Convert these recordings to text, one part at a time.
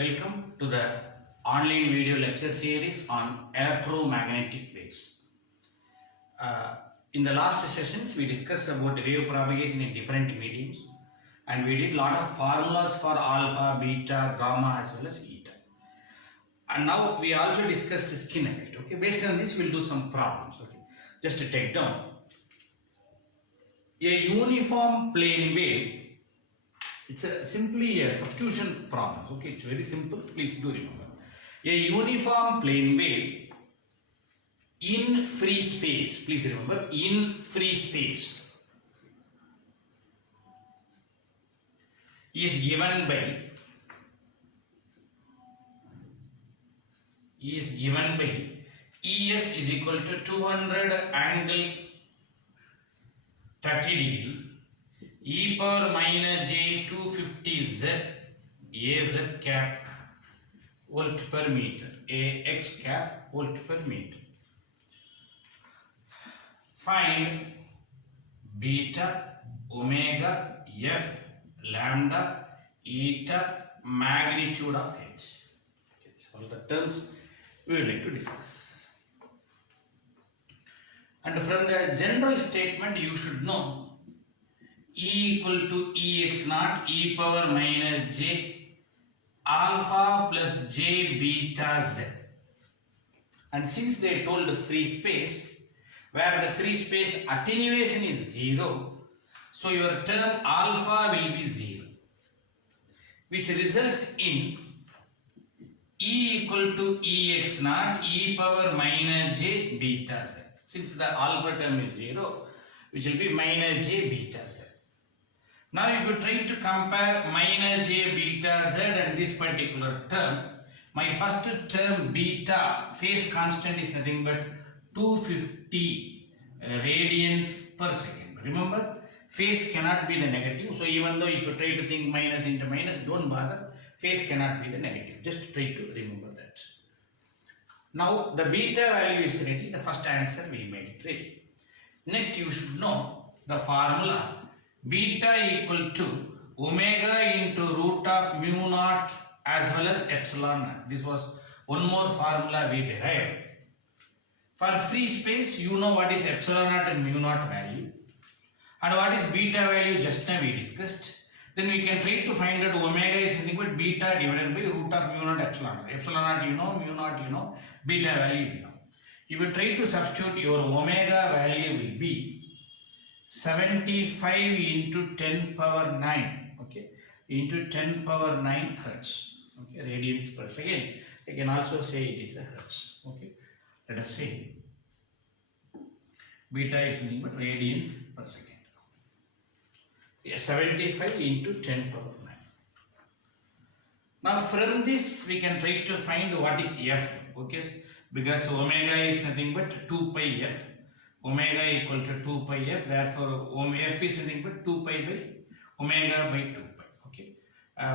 Welcome to the online video lecture series on electromagnetic waves. In the last sessions, we discussed about wave propagation in different mediums, and we did lot of formulas for alpha, beta, gamma as well as eta. And now we also discussed skin effect. Okay, based on this, we'll do some problems. Okay, just to take down a uniform plane wave. It's simply a substitution problem. Okay, it's very simple. Please do remember. A uniform plane wave in free space. Please remember, in free space is given by ES is equal to 200 angle 30 degree e power minus j 250 z az cap volt per meter, ax cap volt per meter. Find beta, omega, f, lambda, eta, magnitude of h. Okay, so all the terms we would like to discuss. And from the general statement, you should know E equal to Ex naught e power minus j alpha plus j beta z. And since they told the free space, where the free space attenuation is 0, so your term alpha will be 0, which results in E equal to Ex naught e power minus j beta z. Since the alpha term is 0, which will be minus j beta z. Now if you try to compare minus j beta z and this particular term, my first term beta phase constant is nothing but 250 radians per second. Remember, phase cannot be the negative. So even though if you try to think minus into minus, don't bother. Phase cannot be the negative. Just try to remember that. Now the beta value is ready. The first answer we made it ready. Next you should know the formula. Beta equal to omega into root of mu naught as well as epsilon naught. This was one more formula we derived. For free space, you know what is epsilon naught and mu naught value, and what is beta value just now we discussed. Then we can try to find out omega is nothing but beta divided by root of mu naught epsilon naught. Epsilon naught you know, mu naught you know, beta value you know. If you try to substitute, your omega value will be 75 into 10 power 9, okay, into 10 power 9 hertz, okay, radians per second. I can also say it is a hertz, okay. Let us say beta is nothing but radians per second. Yeah, 75 into 10 power 9. Now from this we can try to find what is f, okay, because omega is nothing but 2 pi f. Omega equal to 2 pi f, therefore f is nothing but 2 pi by omega by 2 pi. Okay.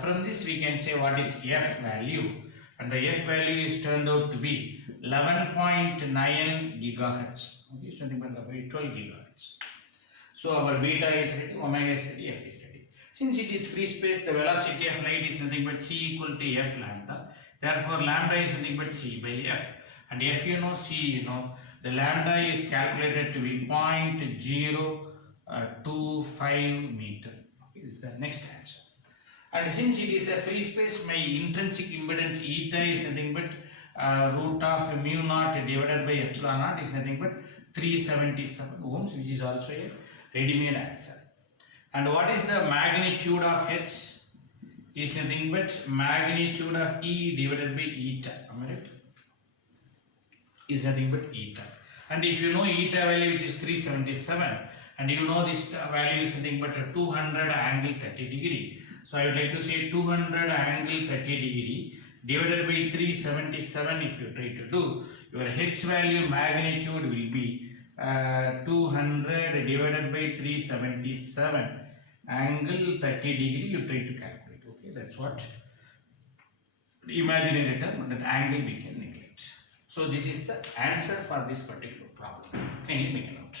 From this we can say what is f value, and the f value is turned out to be 11.9 gigahertz. Okay, it's nothing but 12 gigahertz. So our beta is ready, omega is ready, f is ready. Since it is free space, the velocity of light is nothing but c equal to f lambda. Therefore lambda is nothing but c by f, and f you know, c you know. The lambda is calculated to be 0.025 meter. Okay, this is the next answer. And since it is a free space, my intrinsic impedance eta is nothing but root of mu naught divided by epsilon naught is nothing but 377 ohms, which is also a ready-made answer. And what is the magnitude of h? Is nothing but magnitude of E divided by eta. Am I right? Is nothing but eta. And if you know eta value, which is 377, and you know this value is nothing but 200 angle 30 degree. So I would like to say 200 angle 30 degree divided by 377. If you try to do, your h value magnitude will be 200 divided by 377 angle 30 degree. You try to calculate. Okay, that's what imaginary term, that angle we can neglect. So this is the answer for this particular problem. Kindly make a note.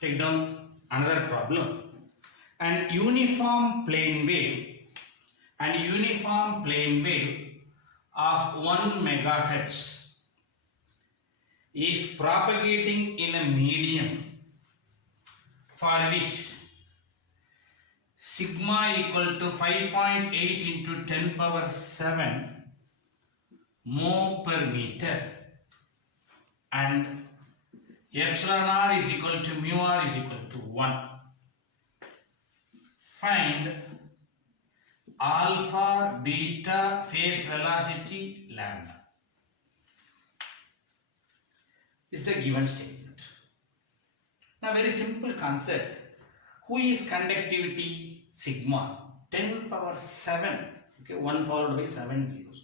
Take down another problem. An uniform plane wave and uniform plane wave of 1 megahertz is propagating in a medium for which sigma equal to 5.8 into 10 power 7 mho per meter and epsilon r is equal to mu r is equal to 1. Find alpha, beta, phase velocity, lambda. Is the given statement. Now very simple concept. Who is conductivity? Sigma. 10 power 7. Okay, 1 followed by 7 zeros.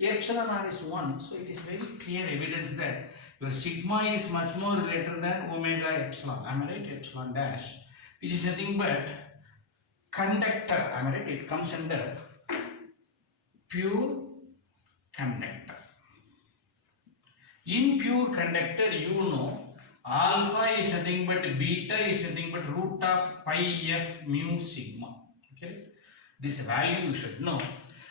Epsilon r is 1. So it is very clear evidence that your sigma is much more greater than omega epsilon. Am I right? Epsilon dash. Which is nothing but conductor. Am I right? It comes under pure conductor. In pure conductor, you know, alpha is nothing but beta is nothing but root of pi f mu sigma. Okay, this value you should know.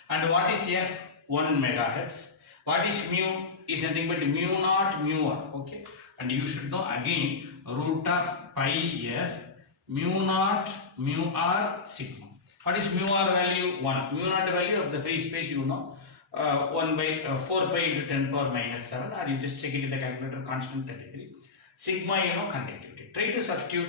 And what is f? 1 megahertz. What is mu? Is nothing but mu naught mu r. Okay, and you should know again root of pi f mu naught mu r sigma. What is mu r value? 1. Mu naught value of the free space you know. 1 by 4 pi into 10 power minus 7, or you just check it in the calculator, constant 33. Sigma, you know, conductivity. Try to substitute.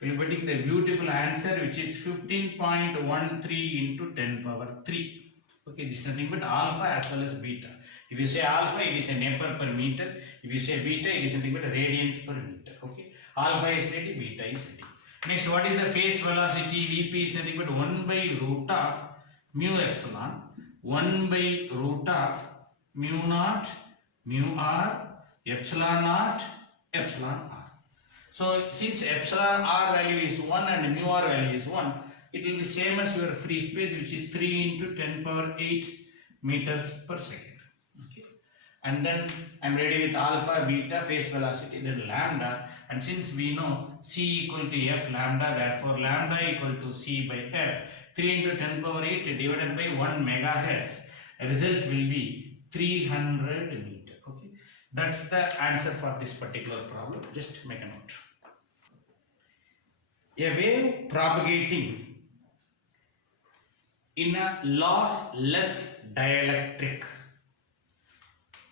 We will be getting the beautiful answer, which is 15.13 into 10 power 3. Okay, this is nothing but alpha as well as beta. If you say alpha, it is an ampere per meter. If you say beta, it is nothing but radians per meter. Okay, alpha is ready, beta is ready. Next, what is the phase velocity? Vp is nothing but 1 by root of mu epsilon. 1 by root of mu naught mu r epsilon naught epsilon r. So since epsilon r value is 1 and mu r value is 1, it will be same as your free space, which is 3 into 10 power 8 meters per second. Okay, and then I am ready with alpha, beta, phase velocity, then lambda, and since we know c equal to f lambda, therefore lambda equal to c by f. 3 into 10 power 8 divided by 1 megahertz, result will be 300 meter. Okay, that's the answer for this particular problem. Just make a note. A wave propagating in a lossless dielectric.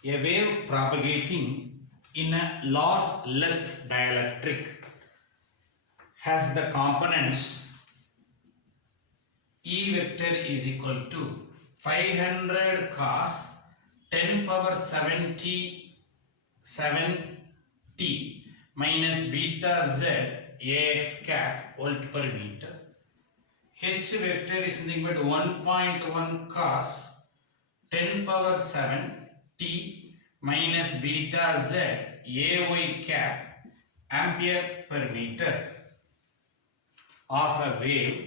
A wave propagating in a lossless dielectric has the components E vector is equal to 500 cos 10 power 77 t minus beta z ax cap volt per meter. H vector is nothing but 1.1 cos 10 power 7 t minus beta z ay cap ampere per meter of a wave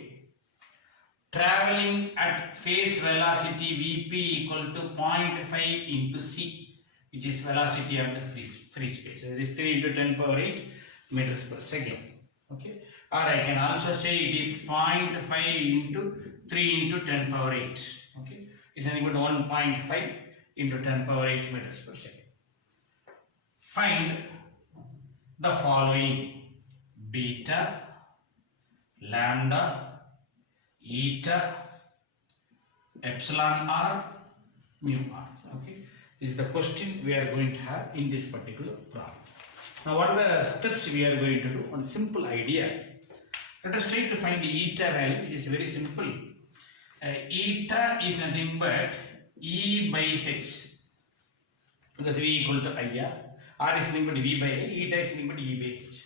traveling at phase velocity Vp equal to 0.5 into c, which is velocity of the free space. It is 3 into 10 power 8 meters per second. Okay, or I can also say it is 0.5 into 3 into 10 power 8. Okay, it's nothing but 1.5 into 10 power 8 meters per second. Find the following: beta, lambda, eta, epsilon r, mu r. Okay, this is the question we are going to have in this particular problem. Now, what are the steps we are going to do? One simple idea. Let us try to find the eta value, which is very simple. Eta is nothing but E by H, because V equal to IR. R is nothing but V by A. Eta is nothing but E by H.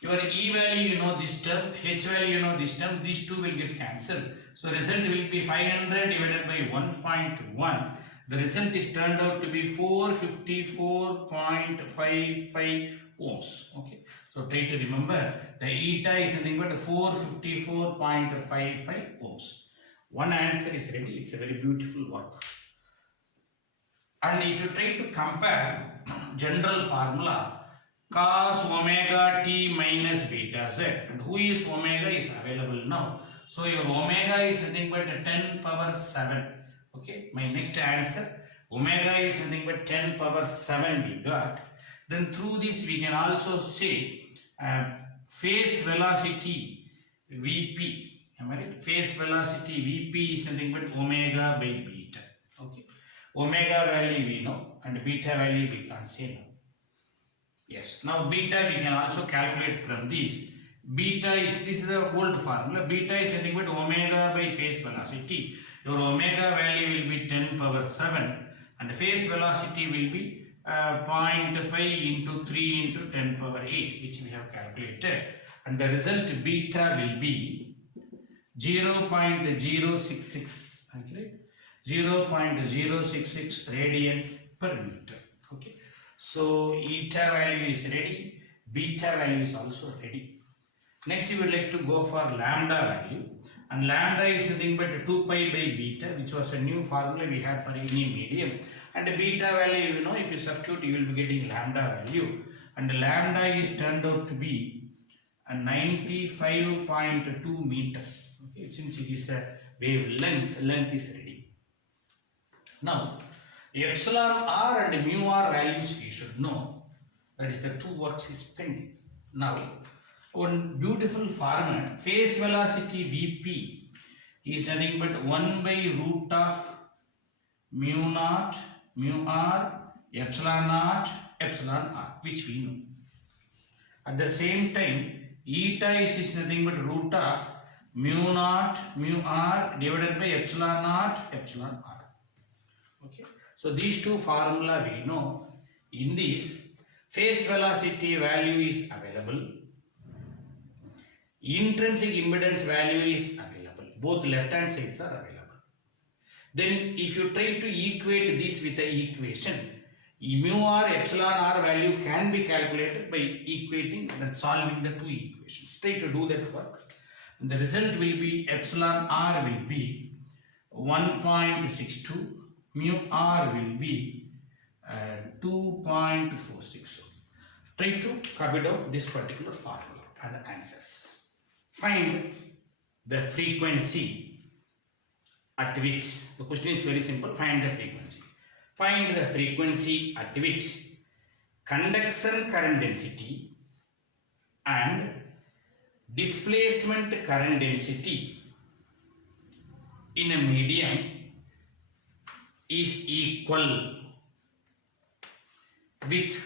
Your E value, you know this term, H value, you know this term, these two will get cancelled. So result will be 500 divided by 1.1. The result is turned out to be 454.55 ohms. Okay, so try to remember the eta is nothing but 454.55 ohms. One answer is ready. It's a very beautiful work. And if you try to compare general formula, cos omega t minus beta z, and who is omega is available now. So your omega is nothing but 10 power 7. Okay, my next answer, omega is nothing but 10 power 7 we got. Then through this we can also say phase velocity Vp. Am I right? Phase velocity Vp is nothing but omega by beta. Okay, omega value we know and beta value we can't say now. Yes, now beta we can also calculate from this. Beta is, this is the old formula, beta is nothing but omega by phase velocity. Your omega value will be 10 power 7 and phase velocity will be 0.5 into 3 into 10 power 8, which we have calculated, and the result beta will be 0.066, okay, 0.066 radians per meter. Okay, so eta value is ready, beta value is also ready. Next we would like to go for lambda value, and lambda is nothing but 2 pi by beta, which was a new formula we had for any medium, and the beta value, you know, if you substitute you will be getting lambda value, and lambda is turned out to be 95.2 meters. Okay, since it is a wavelength, length is ready. Now epsilon r and mu r values you should know, that is the two works is pending. Now one beautiful format, phase velocity Vp is nothing but 1 by root of mu naught mu r epsilon naught epsilon r, which we know. At the same time, eta is nothing but root of mu naught mu r divided by epsilon naught epsilon r. Okay, so these two formula we know. In this, phase velocity value is available, intrinsic impedance value is available, both left hand sides are available. Then if you try to equate this with the equation, mu r epsilon r value can be calculated by equating and solving the two equations. Try to do that work. And the result will be epsilon r will be 1.62, mu r will be 2.46. Try to copy down this particular formula and the answers. Find the frequency at which, the question is very simple, find the frequency. Find the frequency at which conduction current density and displacement current density in a medium is equal with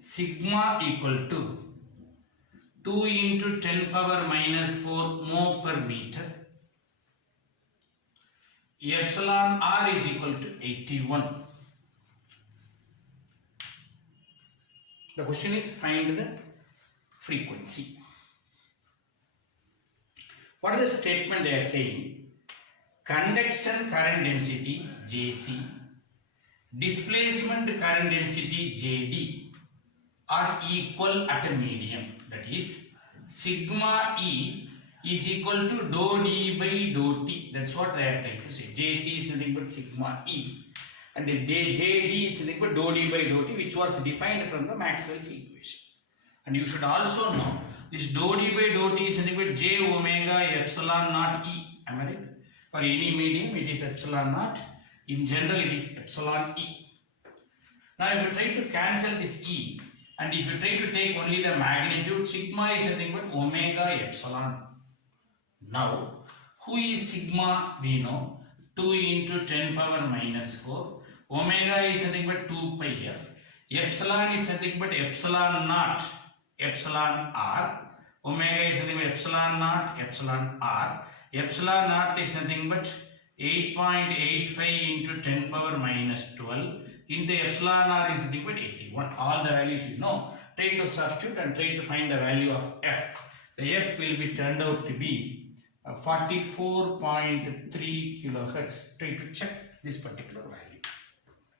sigma equal to 2 into 10 power minus 4 mho per meter. Epsilon r is equal to 81. The question is find the frequency. What is the statement they are saying? Conduction current density Jc, displacement current density Jd are equal at a medium. That is, sigma E is equal to dou d by dou t. That's what they are trying to say. Jc is nothing but sigma E, and Jd is nothing but dou d by dou t, which was defined from the Maxwell's equation. And you should also know this dou d by dou t is nothing but j omega epsilon naught E. Am I right? For any medium, it is epsilon naught. In general, it is epsilon E. Now, if you try to cancel this E, and if you try to take only the magnitude, sigma is nothing but omega epsilon. Now, who is sigma? We know 2 into 10 power minus 4. Omega is nothing but 2 pi f. Epsilon is nothing but epsilon naught epsilon r. Omega is nothing but epsilon naught epsilon r. Epsilon naught is nothing but 8.85 into 10 power minus 12 into epsilon r is nothing but 81. All the values you know. Try to substitute and try to find the value of f. The f will be turned out to be 44.3 kilohertz. Try to check this particular value.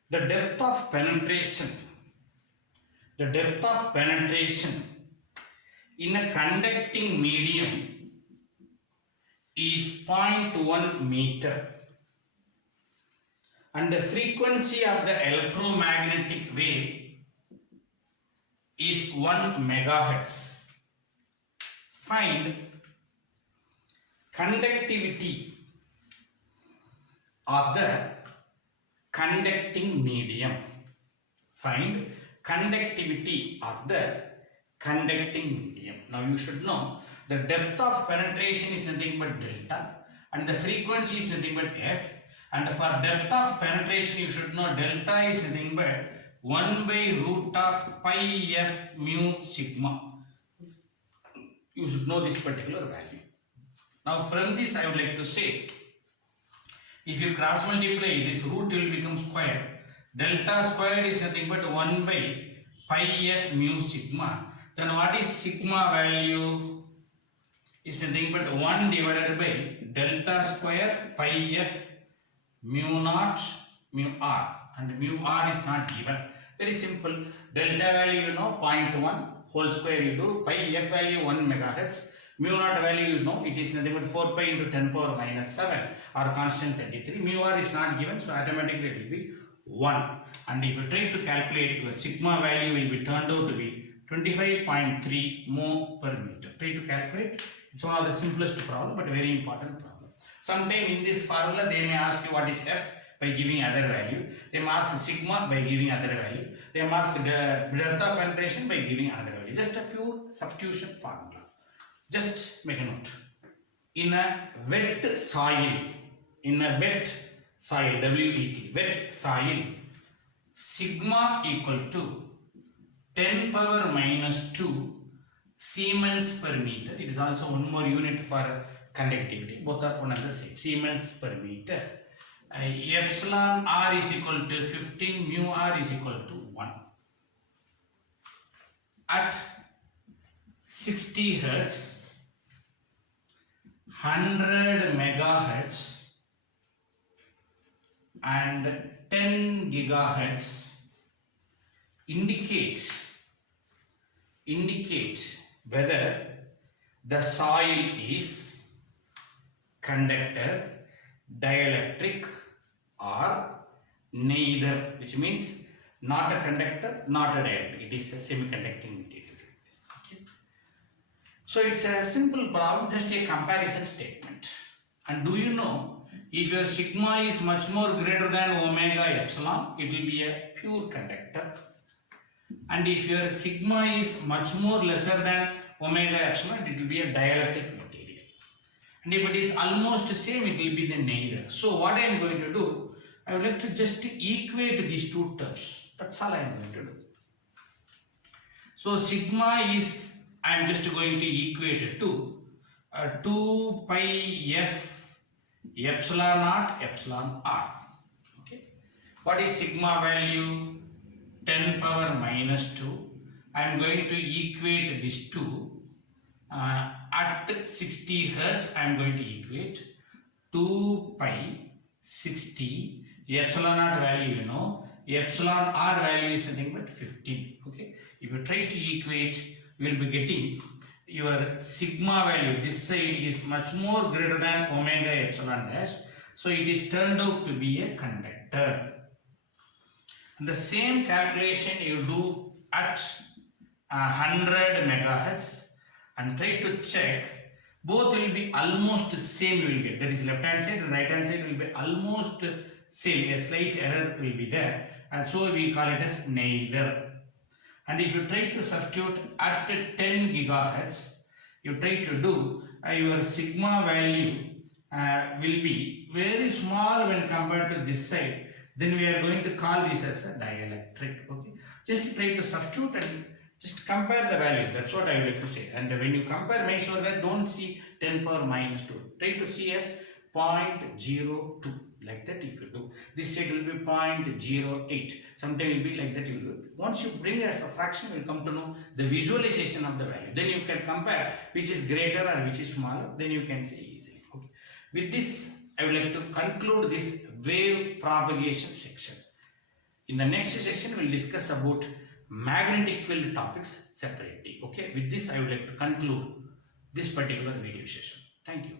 The depth of penetration. The depth of penetration in a conducting medium is 0.1 meter, and the frequency of the electromagnetic wave is 1 megahertz. Find conductivity of the conducting medium. Find conductivity of the conducting medium. Now you should know the depth of penetration is nothing but delta and the frequency is nothing but f, and for depth of penetration you should know delta is nothing but 1 by root of pi f mu sigma. You should know this particular value. Now from this I would like to say, if you cross multiply, this root will become square. Delta square is nothing but 1 by pi f mu sigma. Then what is sigma value? Is nothing but 1 divided by delta square pi f mu naught mu r, and mu r is not given. Very simple. Delta value you know 0.1 whole square you do, pi f value 1 megahertz, mu naught value you know it is nothing but 4 pi into 10 power minus 7 or constant 33. Mu r is not given, so automatically it will be 1. And if you try to calculate, your sigma value will be turned out to be 25.3 mho per meter. Try to calculate. It's one of the simplest problem but very important problem. Sometime in this formula they may ask you what is f by giving other value. They may ask sigma by giving other value. They may ask the depth of penetration by giving another value. Just a pure substitution formula. Just make a note. In a wet soil, WET, wet soil, sigma equal to 10 power minus 2 Siemens per meter. It is also one more unit for conductivity. Both are one and the same. Siemens per meter. Epsilon r is equal to 15, mu r is equal to 1. At 60 hertz, 100 megahertz and 10 gigahertz indicate whether the soil is conductor, dielectric or neither, which means not a conductor, not a dielectric. It is a semiconducting material. Okay. So it's a simple problem, just a comparison statement. And do you know, if your sigma is much more greater than omega epsilon, it will be a pure conductor. And if your sigma is much more lesser than omega epsilon, it will be a dielectric material. And if it is almost the same, it will be the neither. So what I am going to do, I would like to just equate these two terms. That's all I am going to do. So sigma is, I am just going to equate it to 2 pi f epsilon naught epsilon r. Okay. What is sigma value? 10 power minus 2. I am going to equate this to at 60 hertz. I am going to equate 2 pi 60 epsilon naught value, you know, epsilon r value is nothing but 15. Okay. If you try to equate, you will be getting your sigma value. This side is much more greater than omega epsilon dash. So it is turned out to be a conductor. And the same calculation you do at 100 megahertz and try to check, both will be almost same you will get. That is left hand side and right hand side will be almost same. A slight error will be there, and so we call it as neither. And if you try to substitute at 10 gigahertz, you try to do your sigma value will be very small when compared to this side. Then we are going to call this as a dielectric. Okay, just try to substitute and just compare the values. That's what I would like to say. And when you compare, make sure that don't see 10 power minus 2. Try to see as 0.02. Like that if you do. This side will be 0.08. Sometimes it will be like that you do. Once you bring it as a fraction, you will come to know the visualization of the value. Then you can compare which is greater or which is smaller. Then you can say easily. Okay. With this, I would like to conclude this wave propagation section. In the next section, we will discuss about magnetic field topics separately. Okay. With this, I would like to conclude this particular video session. Thank you.